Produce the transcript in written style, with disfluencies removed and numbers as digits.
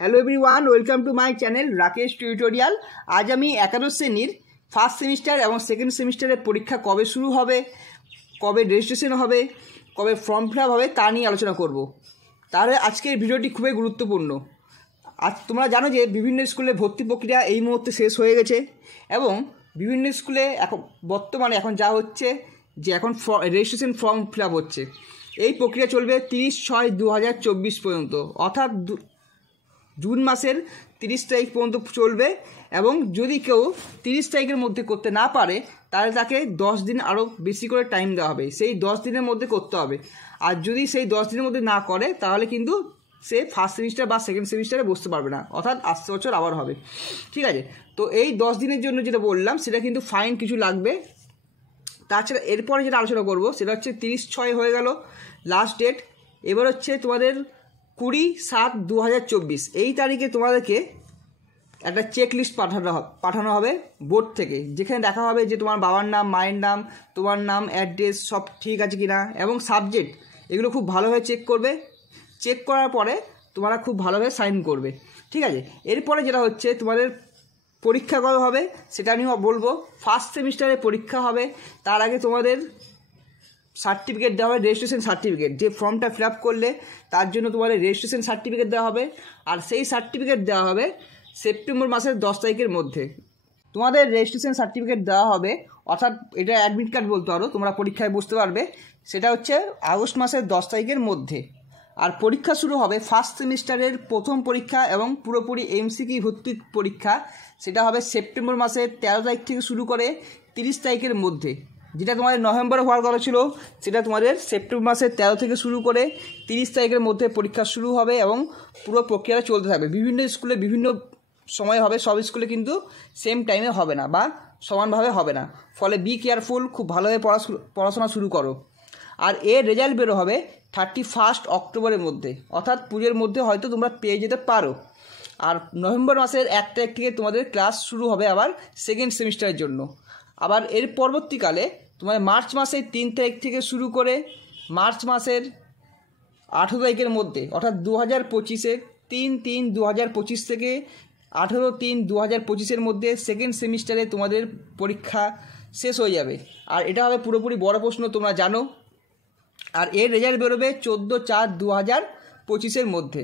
Hello everyone, welcome to my channel Rakesh tutorial. আজ আমি একাদশ শ্রেণীর ফার্স্ট সেমিস্টার এবং সেকেন্ড সেমিস্টারের পরীক্ষা কবে শুরু হবে, কবে রেজিস্ট্রেশন হবে, কবে ফর্ম ফিল আপ হবে তা নিয়ে আলোচনা করব। তাহলে আজকের ভিডিওটি খুবই গুরুত্বপূর্ণ। আজ তোমরা জানো যে বিভিন্ন স্কুলে ভর্তি প্রক্রিয়া এই মুহূর্তে শেষ হয়ে গেছে এবং বিভিন্ন স্কুলে বর্তমানে এখন যা হচ্ছে যে এখন রেজিস্ট্রেশন ফর্ম ফিল আপ হচ্ছে। এই প্রক্রিয়া চলবে 30/6/2024 পর্যন্ত, অর্থাৎ জুন মাসের 30 তারিখ পর্যন্ত চলবে। এবং যদি কেউ 30 তারিখের মধ্যে করতে না পারে তাহলে তাকে 10 দিন আরও বেশি করে টাইম দেওয়া হবে, সেই 10 দিনের মধ্যে করতে হবে। আর যদি সেই 10 দিনের মধ্যে না করে তাহলে কিন্তু সে ফার্স্ট সেমিস্টার বা সেকেন্ড সেমিস্টারে বসতে পারবে না, অর্থাৎ আসতে বছর আবার হবে। ঠিক আছে, তো এই 10 দিনের জন্য যেটা বললাম সেটা কিন্তু ফাইন কিছু লাগবে। তাছাড়া এরপরে যেটা আলোচনা করব সেটা হচ্ছে 30/6 হয়ে গেল লাস্ট ডেট। এবার হচ্ছে তোমাদের 20/7/2024 এই তারিখে তোমাদেরকে একটা চেক লিস্ট পাঠানো হবে বোর্ড থেকে, যেখানে দেখা হবে যে তোমার বাবার নাম, মায়ের নাম, তোমার নাম, অ্যাড্রেস সব ঠিক আছে কিনা এবং সাবজেক্ট এগুলো খুব ভালোভাবে চেক করবে। চেক করার পরে তোমরা খুব ভালোভাবে সাইন করবে। ঠিক আছে, এরপরে যেটা হচ্ছে তোমাদের পরীক্ষা কবে হবে সেটা নিয়েও বলবো। ফার্স্ট সেমিস্টারে পরীক্ষা হবে, তার আগে তোমাদের সার্টিফিকেট দেওয়া হবে, রেজিস্ট্রেশন সার্টিফিকেট। যে ফর্মটা ফিল আপ করলে তার জন্য তোমাদের রেজিস্ট্রেশন সার্টিফিকেট দেওয়া হবে, আর সেই সার্টিফিকেট দেওয়া হবে সেপ্টেম্বর মাসের 10 তারিখের মধ্যে। তোমাদের রেজিস্ট্রেশন সার্টিফিকেট দেওয়া হবে, অর্থাৎ এটা অ্যাডমিট কার্ড বলতে পারো, তোমরা পরীক্ষায় বসতে পারবে, সেটা হচ্ছে আগস্ট মাসের 10 তারিখের মধ্যে। আর পরীক্ষা শুরু হবে ফার্স্ট সেমিস্টারের প্রথম পরীক্ষা এবং পুরোপুরি এমসিকিউ ভিত্তিক পরীক্ষা, সেটা হবে সেপ্টেম্বর মাসের 13 তারিখ থেকে শুরু করে 30 তারিখের মধ্যে। যেটা তোমাদের নভেম্বরে হওয়ার কথা ছিল সেটা তোমাদের সেপ্টেম্বর মাসের 13 থেকে শুরু করে 30 তারিখের মধ্যে পরীক্ষা শুরু হবে এবং পুরো প্রক্রিয়াটা চলতে থাকবে। বিভিন্ন স্কুলে বিভিন্ন সময় হবে, সব স্কুলে কিন্তু সেম টাইমে হবে না বা সমানভাবে হবে না, ফলে বি কেয়ারফুল, খুব ভালোভাবে পড়াশোনা শুরু করো। আর এর রেজাল্ট বেরো হবে 31 অক্টোবরের মধ্যে, অর্থাৎ পুজোর মধ্যে হয়তো তোমরা পেয়ে যেতে পারো। আর নভেম্বর মাসের 1 তারিখ থেকে তোমাদের ক্লাস শুরু হবে আবার সেকেন্ড সেমিস্টারের জন্য। আবার এর পরবর্তীকালে তোমাদের মার্চ মাসের 3 তারিখ থেকে শুরু করে মার্চ মাসের 18 তারিখের মধ্যে, অর্থাৎ 2025-এর 3/3/2025 থেকে 18/3/2025-এর মধ্যে সেকেন্ড সেমিস্টারে তোমাদের পরীক্ষা শেষ হয়ে যাবে। আর এটা হবে পুরোপুরি বড় প্রশ্ন, তোমরা জানো। আর এর রেজাল্ট বেরোবে 14/4/2025-এর মধ্যে।